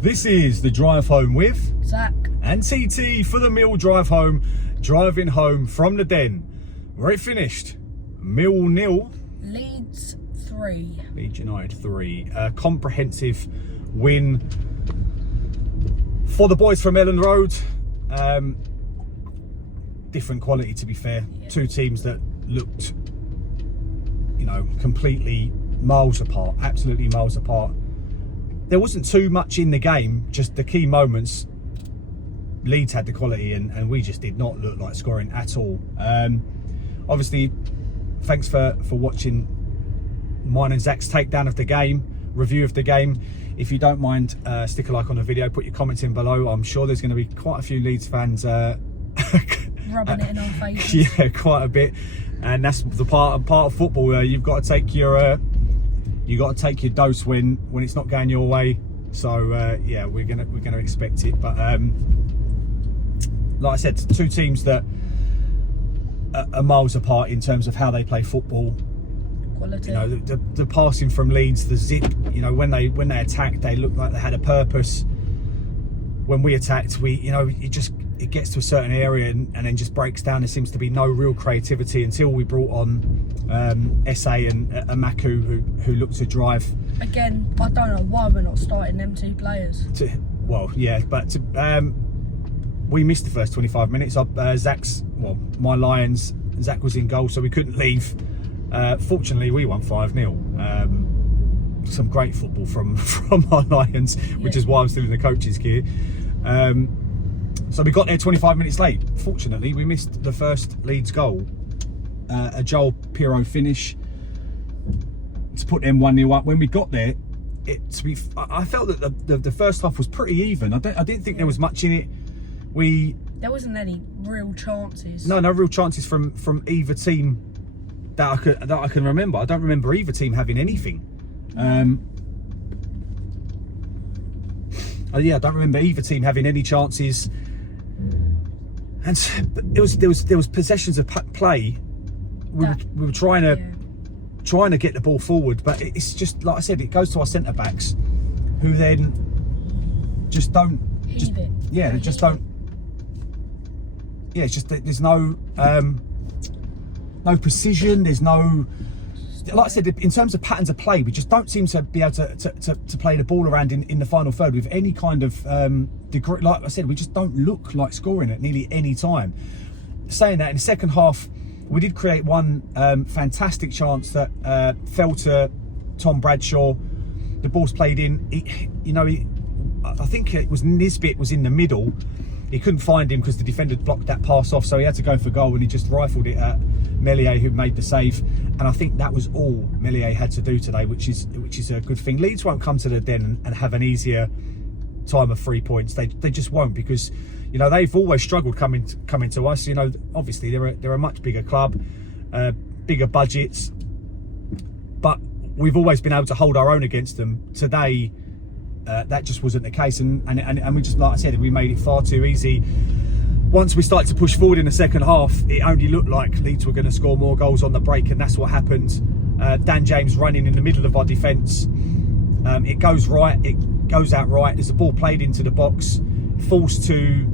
This is the drive home with Zac and TT for the Mill drive home, driving home from the Den, where it finished Mill 0, Leeds 3. Leeds United 3. A comprehensive win for the boys from Ellen Road. Different quality, to be fair. Yeah. Two teams that looked, completely miles apart, absolutely miles apart. There wasn't too much in the game, just the key moments. Leeds had the quality and we just did not look like scoring at all. Obviously, thanks for watching mine and Zac's takedown of the game, review of the game. If you don't mind, stick a like on the video, put your comments in below. I'm sure there's going to be quite a few Leeds fans Rubbing it in our faces. Yeah, quite a bit. And that's the part of football where you've got to take your dose when it's not going your way. So yeah, we're gonna expect it. But like I said, two teams that are miles apart in terms of how they play football. Quality. The passing from Leeds, the zip. When they attacked, they looked like they had a purpose. When we attacked, it gets to a certain area and then just breaks down. There seems to be no real creativity until we brought on SA and Amaku, who looked to drive. Again, I don't know why we're not starting them two players. We missed the first 25 minutes. My Lions, Zac was in goal, so we couldn't leave. Fortunately, we won 5-0. Some great football from our Lions, which is why I'm still in the coach's gear. So we got there 25 minutes late. Fortunately, we missed the first Leeds goal. A Joel Pirro finish to put them 1-0 up. When we got there, I felt that the first half was pretty even. I didn't think there was much in it. There wasn't any real chances. No real chances from either team that I can remember. I don't remember either team having anything. I don't remember either team having any chances. And there was possessions of play. We were trying to get the ball forward, but it's just like I said, it goes to our centre backs, who then just don't. It's just that there's no precision. There's no, like I said, in terms of patterns of play, we just don't seem to be able to play the ball around in the final third with any kind of degree. Like I said, we just don't look like scoring at nearly any time. Saying that, in the second half, we did create one fantastic chance that fell to Tom Bradshaw. The ball's played in. I think it was Nisbet was in the middle. He couldn't find him because the defender blocked that pass off, so he had to go for goal, and he just rifled it at Meslier, who made the save. And I think that was all Meslier had to do today, which is a good thing. Leeds won't come to the Den and have an easier time of 3 points. They just won't, because they've always struggled coming to us. Obviously they're a much bigger club, bigger budgets, but we've always been able to hold our own against them. Today, that just wasn't the case, and we just, like I said, we made it far too easy. Once we started to push forward in the second half, it only looked like Leeds were going to score more goals on the break, and that's what happened. Dan James running in the middle of our defence. It goes right, it goes out right. There's a ball played into the box, falls to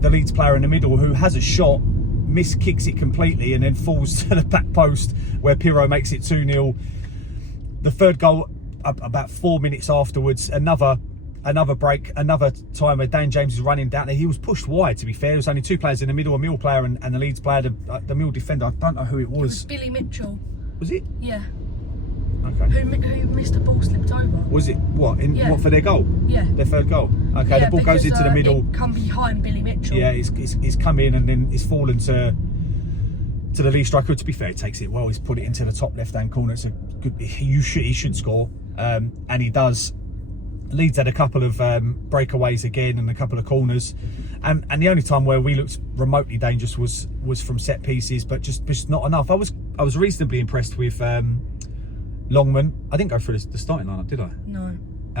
the Leeds player in the middle, who has a shot, kicks it completely, and then falls to the back post, where Pirro makes it 2-0. The third goal, about 4 minutes afterwards, another break, another time where Dan James is running down there. He was pushed wide, to be fair. There was only two players in the middle, a Mill player and the Leeds player. The Mill defender, I don't know who it was. It was Billy Mitchell. Was it? Yeah. Okay. Who missed a ball, slipped over. Was it what for their goal? Yeah. Their third goal. Okay. Yeah, the ball goes into the middle. It come behind Billy Mitchell. Yeah, he's come in and then he's fallen to the Leeds striker. To be fair, he takes it well. He's put it into the top left-hand corner. It's a good. He should score, and he does. Leeds had a couple of breakaways again and a couple of corners, and the only time where we looked remotely dangerous was from set pieces, but just not enough. I was reasonably impressed with Longman. I didn't go through the starting lineup, did I? No.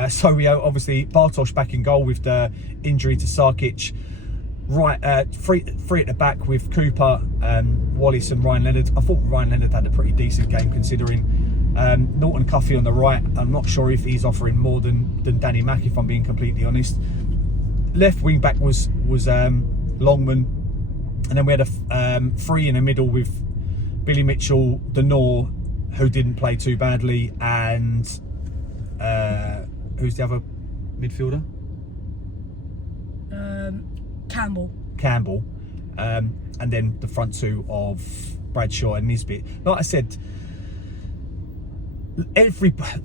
So we obviously Bartosz back in goal with the injury to Sarkic. Right, free at the back with Cooper, Wallace and Ryan Leonard. I thought Ryan Leonard had a pretty decent game considering. Norton Cuffey on the right. I'm not sure if he's offering more than Danny Mack, if I'm being completely honest. Left wing back was Longman, and then we had a three in the middle with Billy Mitchell, Denor, who didn't play too badly, and who's the other midfielder? Campbell, and then the front two of Bradshaw and Nisbet. Like I said,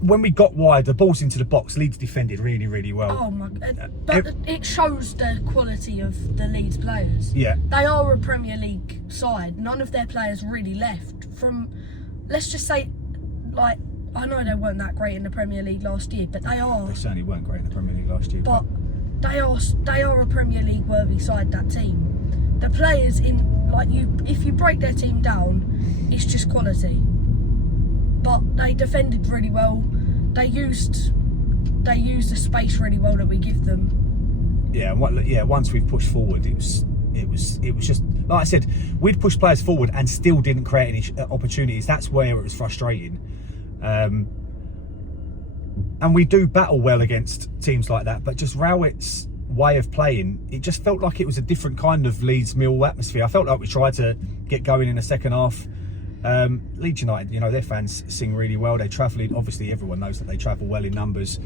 when we got wide, the balls into the box, Leeds defended really, really well. Oh my god! But it shows the quality of the Leeds players. Yeah, they are a Premier League side. None of their players really left from. Let's just say, like, I know they weren't that great in the Premier League last year, but they are. They certainly weren't great in the Premier League last year. But they are a Premier League worthy side. That team, the players in, like, if you break their team down, it's just quality. But they defended really well. They used the space really well that we give them. Yeah, once we've pushed forward, it was just, like I said, we'd push players forward and still didn't create any opportunities. That's where it was frustrating. And we do battle well against teams like that, but just Rowett's way of playing, it just felt like it was a different kind of Leeds Millwall atmosphere. I felt like we tried to get going in the second half. Leeds United, you know, their fans sing really well. They travel, obviously everyone knows that they travel well in numbers.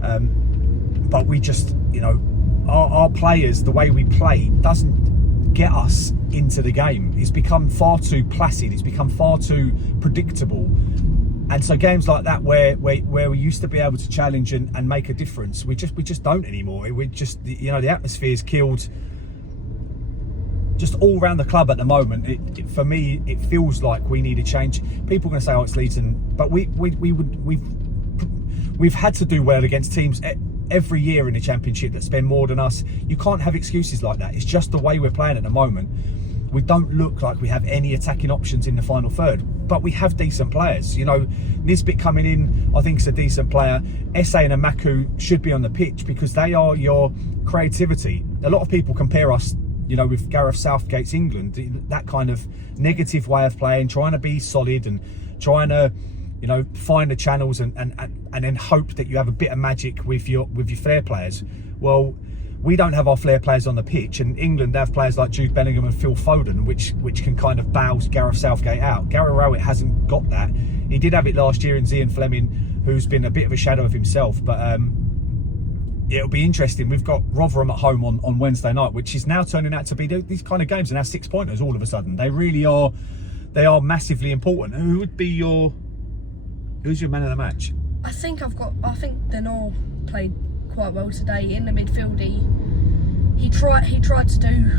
But we just, you know, our players, the way we play doesn't get us into the game. It's become far too placid. It's become far too predictable. And so games like that, where we used to be able to challenge and make a difference, we just don't anymore. We just, you know, the atmosphere is killed. Just all around the club at the moment, for me, it feels like we need a change. People are going to say, "Oh, it's Leeds," but we've had to do well against teams every year in the Championship that spend more than us. You can't have excuses like that. It's just the way we're playing at the moment. We don't look like we have any attacking options in the final third, but we have decent players. You know, Nisbet coming in, I think, is a decent player. Esse and Amaku should be on the pitch because they are your creativity. A lot of people compare us, you know, with Gareth Southgate's England, that kind of negative way of playing, trying to be solid and trying to, you know, find the channels and then hope that you have a bit of magic with your flair players. Well, we don't have our flair players on the pitch, and England have players like Jude Bellingham and Phil Foden, which can kind of bow Gareth Southgate out. Gary Rowett hasn't got that. He did have it last year in Zian Fleming, who's been a bit of a shadow of himself, but it'll be interesting. We've got Rotherham at home on Wednesday night, which is now turning out to be, these kind of games are now 6 pointers all of a sudden. They really are. They are massively important. Who's your man of the match? I think Denor played quite well today in the midfield. He tried to do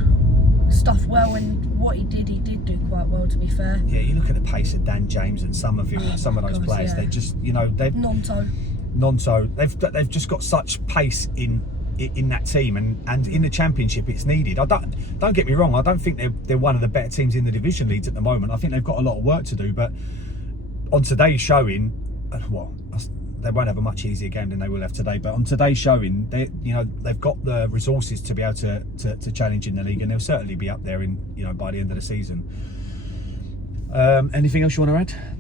stuff well, and what he did do quite well, to be fair. Yeah, you look at the pace of Dan James and some of those players. Yeah. They just, you know, they've Nonto. They've just got such pace in that team, and in the Championship it's needed. Don't get me wrong. I don't think they're one of the better teams in the division leagues at the moment. I think they've got a lot of work to do, but on today's showing, well, they won't have a much easier game than they will have today. But on today's showing, they've got the resources to be able to challenge in the league, and they'll certainly be up there by the end of the season. Anything else you want to add?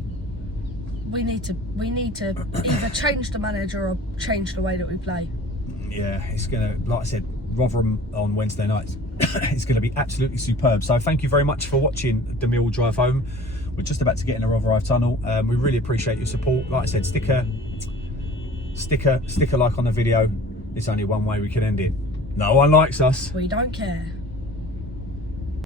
We need to either change the manager or change the way that we play. Yeah, it's gonna, like I said, Rotherham on Wednesday night. It's going to be absolutely superb. So thank you very much for watching the Millwall Drive Home. We're just about to get in the Rotherham tunnel. We really appreciate your support. Like I said, stick a like on the video. It's only one way we can end it. No one likes us. We don't care.